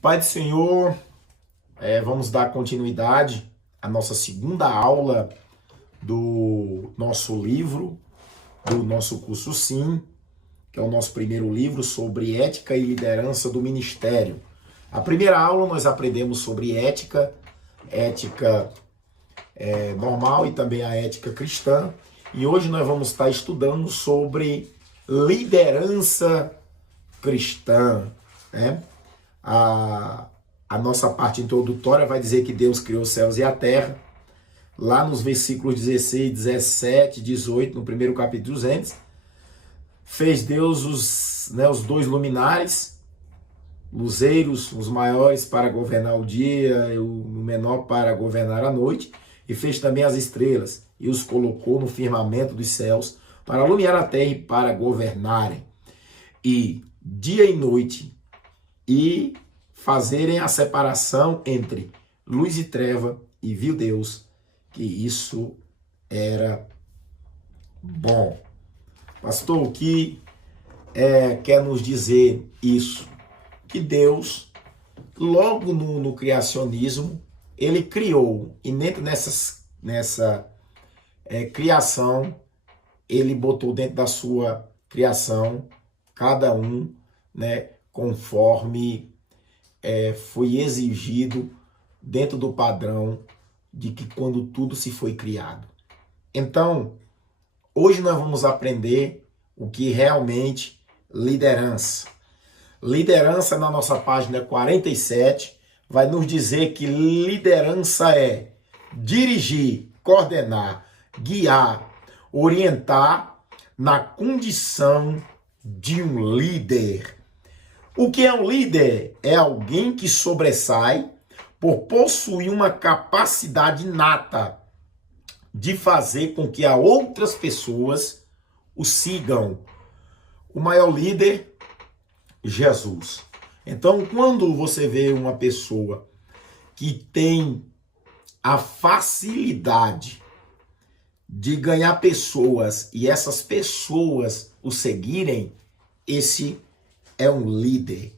Pai do Senhor, vamos dar continuidade à nossa segunda aula do nosso livro, do nosso curso Sim, que é o nosso primeiro livro sobre ética e liderança do ministério. A primeira aula nós aprendemos sobre ética normal e também a ética cristã. E hoje nós vamos estar estudando sobre liderança cristã, né? A nossa parte introdutória vai dizer que Deus criou os céus e a terra. Lá nos versículos 16, 17, 18, no primeiro capítulo 200, fez Deus os dois luminares, luzeiros, os maiores para governar o dia e o menor para governar a noite, e fez também as estrelas, e os colocou no firmamento dos céus para iluminar a terra e para governarem, e dia e noite, e fazerem a separação entre luz e treva, e viu Deus que isso era bom. Pastor, o que quer nos dizer isso? Que Deus, logo no criacionismo, ele criou, e dentro nessa criação, ele botou dentro da sua criação, cada um, né, conforme foi exigido dentro do padrão de que quando tudo se foi criado. Então, hoje nós vamos aprender o que realmente liderança. Liderança, na nossa página 47, vai nos dizer que liderança é dirigir, coordenar, guiar, orientar na condição de um líder. O que é um líder? É alguém que sobressai por possuir uma capacidade inata de fazer com que outras pessoas o sigam. O maior líder, Jesus. Então, quando você vê uma pessoa que tem a facilidade de ganhar pessoas e essas pessoas o seguirem, esse é um líder.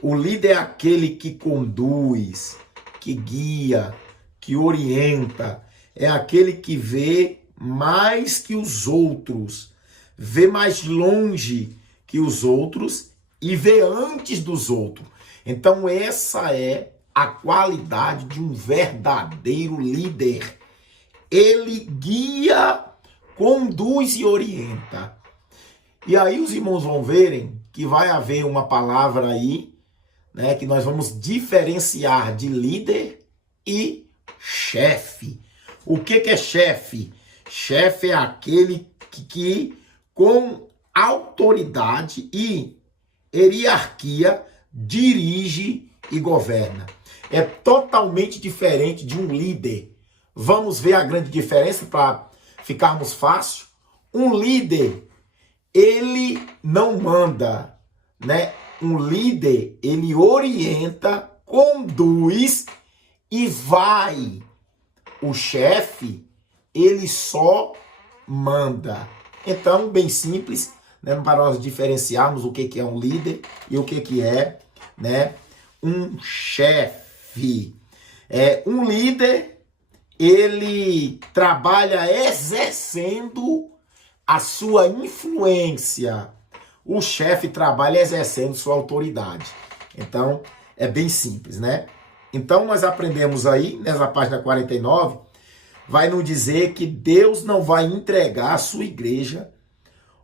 O líder é aquele que conduz, que guia, que orienta, é aquele que vê mais que os outros, vê mais longe que os outros e vê antes dos outros. Então essa é a qualidade de um verdadeiro líder. Ele guia, conduz e orienta. E aí os irmãos vão verem que vai haver uma palavra aí, né, que nós vamos diferenciar de líder e chefe. O que é chefe? Chefe é aquele que com autoridade e hierarquia dirige e governa. É totalmente diferente de um líder. Vamos ver a grande diferença para ficarmos fácil. Um líder, ele não manda, né? Um líder, ele orienta, conduz e vai. O chefe, ele só manda. Então, bem simples, né, para nós diferenciarmos o que é um líder e o que é, né, um chefe. Um líder, ele trabalha exercendo a sua influência. O chefe trabalha exercendo sua autoridade. Então, é bem simples, né? Então, nós aprendemos aí, nessa página 49, vai nos dizer que Deus não vai entregar a sua igreja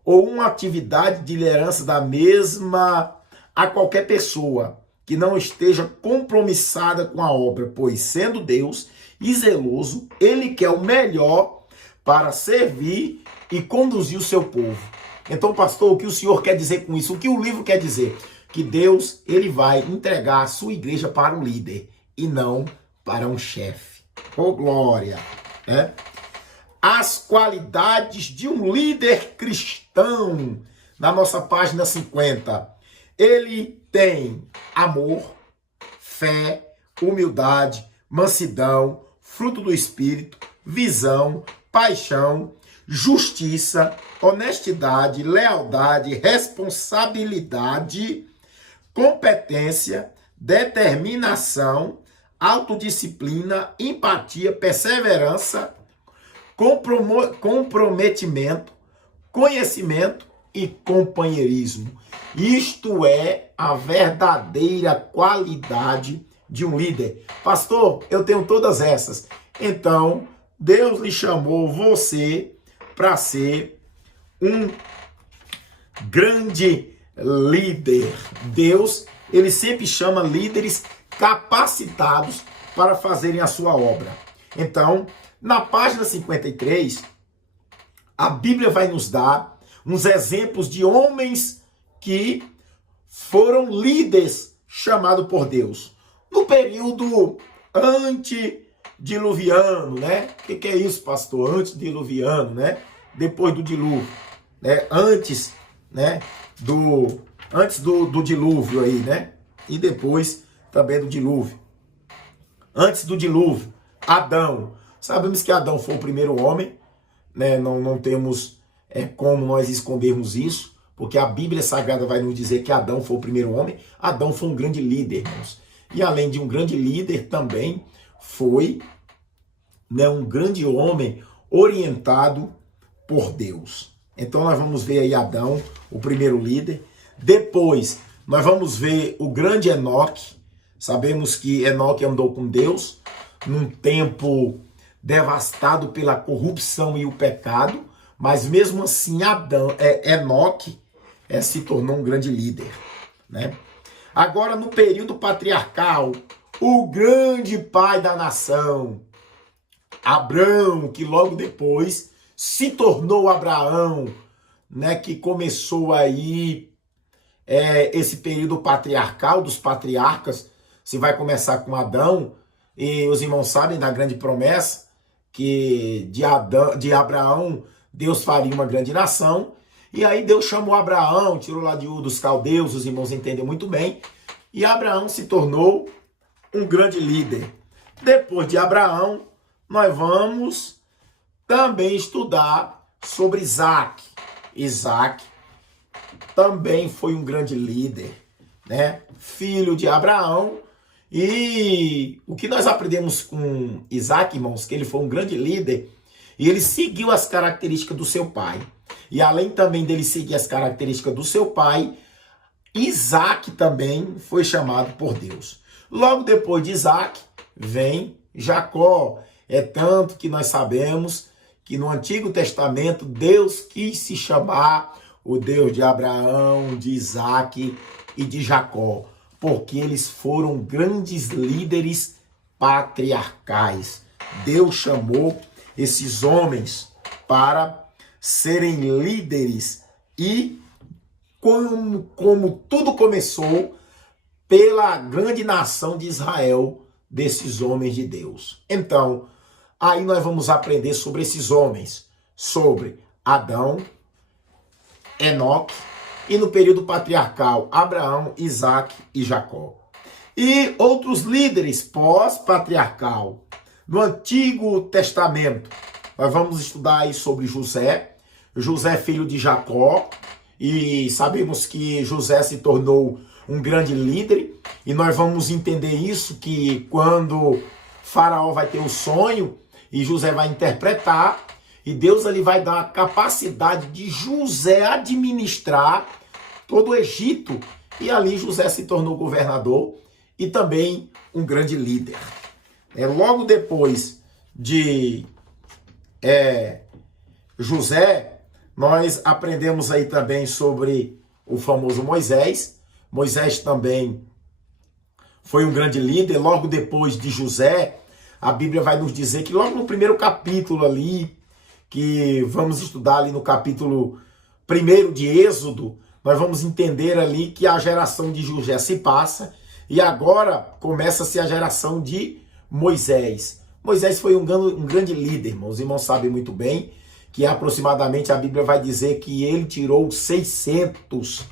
ou uma atividade de liderança da mesma a qualquer pessoa que não esteja compromissada com a obra, pois sendo Deus e zeloso, Ele quer o melhor para servir e conduzir o seu povo. Então, pastor, o que o senhor quer dizer com isso? O que o livro quer dizer? Que Deus, ele vai entregar a sua igreja para um líder e não para um chefe. Oh, glória! Né? As qualidades de um líder cristão, na nossa página 50. Ele tem amor, fé, humildade, mansidão, fruto do Espírito, visão, paixão, justiça, honestidade, lealdade, responsabilidade, competência, determinação, autodisciplina, empatia, perseverança, comprometimento, conhecimento e companheirismo. Isto é a verdadeira qualidade de um líder. Pastor, eu tenho todas essas. Então, Deus lhe chamou você para ser um grande líder. Deus, ele sempre chama líderes capacitados para fazerem a sua obra. Então, na página 53, a Bíblia vai nos dar uns exemplos de homens que foram líderes chamados por Deus. No período antediluviano, né? O que é isso, pastor? Antediluviano, né? Depois do dilúvio, né? Antes do dilúvio aí, né? E depois também do dilúvio. Antes do dilúvio, Adão. Sabemos que Adão foi o primeiro homem, né? Não temos como nós escondermos isso, porque a Bíblia Sagrada vai nos dizer que Adão foi o primeiro homem. Adão foi um grande líder, irmãos. E além de um grande líder, também foi, né, um grande homem orientado por Deus. Então nós vamos ver aí Adão, o primeiro líder. Depois nós vamos ver o grande Enoque. Sabemos que Enoque andou com Deus num tempo devastado pela corrupção e o pecado, mas mesmo assim Enoque se tornou um grande líder, né? Agora, no período patriarcal, o grande pai da nação, Abrão, que logo depois se tornou Abraão, né? Que começou aí esse período patriarcal dos patriarcas. Se vai começar com Adão, e os irmãos sabem da grande promessa que de Abraão Deus faria uma grande nação. E aí Deus chamou Abraão, tirou lá de Ur dos caldeus, os irmãos entendem muito bem, e Abraão se tornou um grande líder. Depois de Abraão, nós vamos também estudar sobre Isaac. Isaac também foi um grande líder, né? Filho de Abraão. E o que nós aprendemos com Isaac, irmãos, que ele foi um grande líder e ele seguiu as características do seu pai. E além também dele seguir as características do seu pai, Isaac também foi chamado por Deus. Logo depois de Isaac, vem Jacó. É tanto que nós sabemos que no Antigo Testamento Deus quis se chamar o Deus de Abraão, de Isaac e de Jacó, porque eles foram grandes líderes patriarcais. Deus chamou esses homens para serem líderes e como tudo começou pela grande nação de Israel, desses homens de Deus. Então, aí nós vamos aprender sobre esses homens, sobre Adão, Enoque, e no período patriarcal, Abraão, Isaac e Jacó. E outros líderes pós-patriarcal. No Antigo Testamento, nós vamos estudar aí sobre José. José, filho de Jacó. E sabemos que José se tornou um grande líder. E nós vamos entender isso, que quando Faraó vai ter o sonho e José vai interpretar, e Deus ali vai dar a capacidade de José administrar todo o Egito. E ali José se tornou governador e também um grande líder. Logo depois de José, nós aprendemos aí também sobre o famoso Moisés. Moisés também foi um grande líder. Logo depois de José, a Bíblia vai nos dizer que logo no primeiro capítulo ali, que vamos estudar ali no capítulo 1 de Êxodo, nós vamos entender ali que a geração de José se passa e agora começa-se a geração de Moisés. Moisés foi um grande líder, irmãos. Os irmãos sabem muito bem que aproximadamente a Bíblia vai dizer que ele tirou 600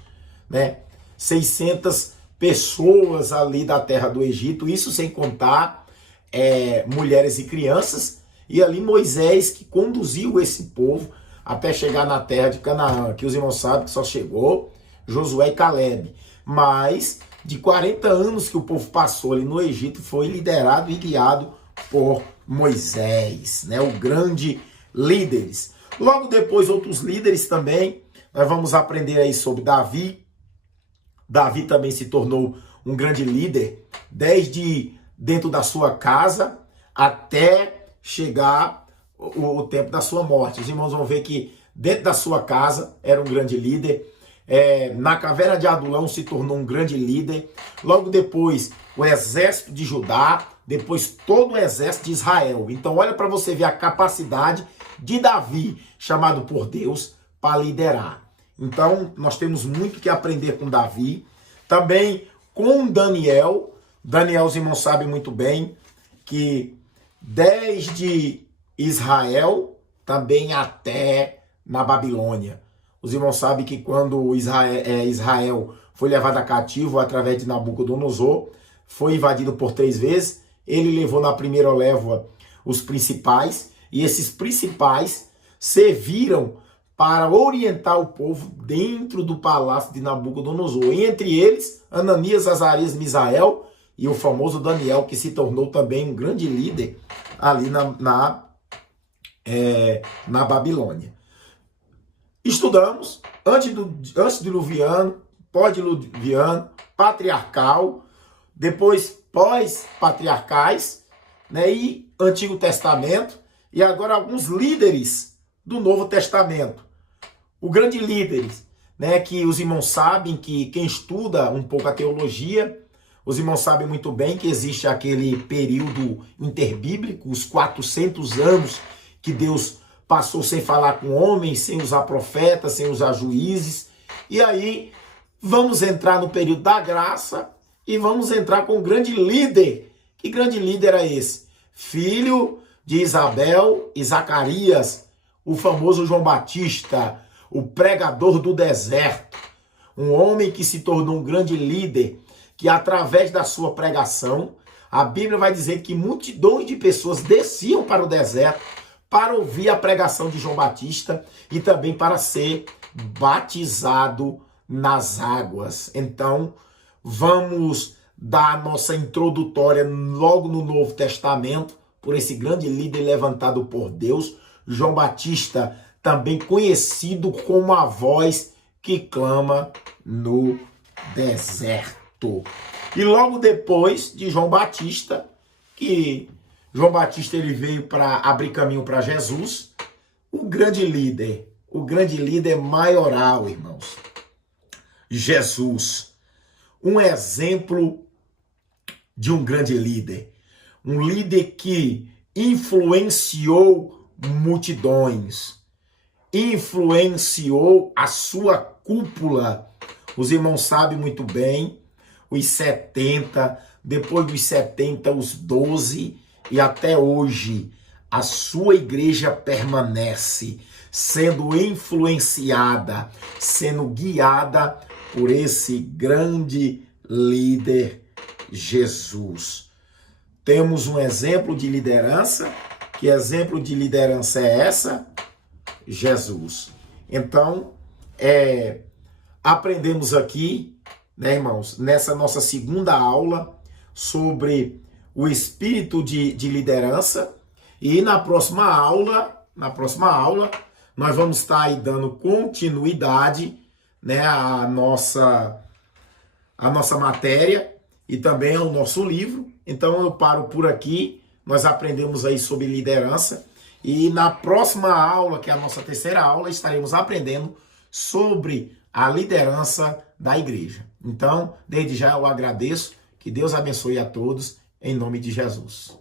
pessoas ali da terra do Egito, isso sem contar mulheres e crianças. E ali Moisés que conduziu esse povo até chegar na terra de Canaã, que os irmãos sabem que só chegou Josué e Caleb. Mas de 40 anos que o povo passou ali no Egito foi liderado e guiado por Moisés, né? O grande líder. Logo depois, outros líderes também. Nós vamos aprender aí sobre Davi. Davi também se tornou um grande líder, desde dentro da sua casa até chegar o tempo da sua morte. Os irmãos vão ver que dentro da sua casa era um grande líder. Na caverna de Adulão se tornou um grande líder. Logo depois, o exército de Judá, depois todo o exército de Israel. Então olha para você ver a capacidade de Davi, chamado por Deus, para liderar. Então nós temos muito que aprender com Davi. Também com Daniel. Daniel, os irmãos sabem muito bem que desde Israel também até na Babilônia. Os irmãos sabem que quando Israel foi levado a cativo através de Nabucodonosor, foi invadido por 3 vezes, ele levou na primeira leva os principais, e esses principais serviram para orientar o povo dentro do palácio de Nabucodonosor. E entre eles, Ananias, Azarias, Misael e o famoso Daniel, que se tornou também um grande líder ali na Babilônia. Estudamos antediluviano, pós-diluviano, patriarcal, depois pós-patriarcais, né, e Antigo Testamento, e agora alguns líderes do Novo Testamento. O grande líder, né, que os irmãos sabem que quem estuda um pouco a teologia, os irmãos sabem muito bem que existe aquele período interbíblico, os 400 anos que Deus passou sem falar com homens, sem usar profetas, sem usar juízes. E aí vamos entrar no período da graça e vamos entrar com um grande líder. Que grande líder é esse? Filho de Isabel e Zacarias, o famoso João Batista, o pregador do deserto. Um homem que se tornou um grande líder, que através da sua pregação, a Bíblia vai dizer que multidões de pessoas desciam para o deserto para ouvir a pregação de João Batista e também para ser batizado nas águas. Então, vamos dar a nossa introdutória logo no Novo Testamento, por esse grande líder levantado por Deus, João Batista, também conhecido como a voz que clama no deserto. E logo depois de João Batista, que João Batista ele veio para abrir caminho para Jesus, o grande líder maioral, irmãos. Jesus, um exemplo de um grande líder. Um líder que influenciou multidões, influenciou a sua cúpula. Os irmãos sabem muito bem, os 70, depois dos 70, os 12, e até hoje a sua igreja permanece sendo influenciada, sendo guiada por esse grande líder Jesus. Temos um exemplo de liderança. Que exemplo de liderança é essa? Jesus. Então, aprendemos aqui, né, irmãos, nessa nossa segunda aula sobre o espírito de liderança. E na próxima aula, nós vamos estar aí dando continuidade, né, à nossa matéria e também ao nosso livro. Então eu paro por aqui. Nós aprendemos aí sobre liderança. E na próxima aula, que é a nossa terceira aula, estaremos aprendendo sobre a liderança da igreja. Então, desde já eu agradeço. Que Deus abençoe a todos, em nome de Jesus.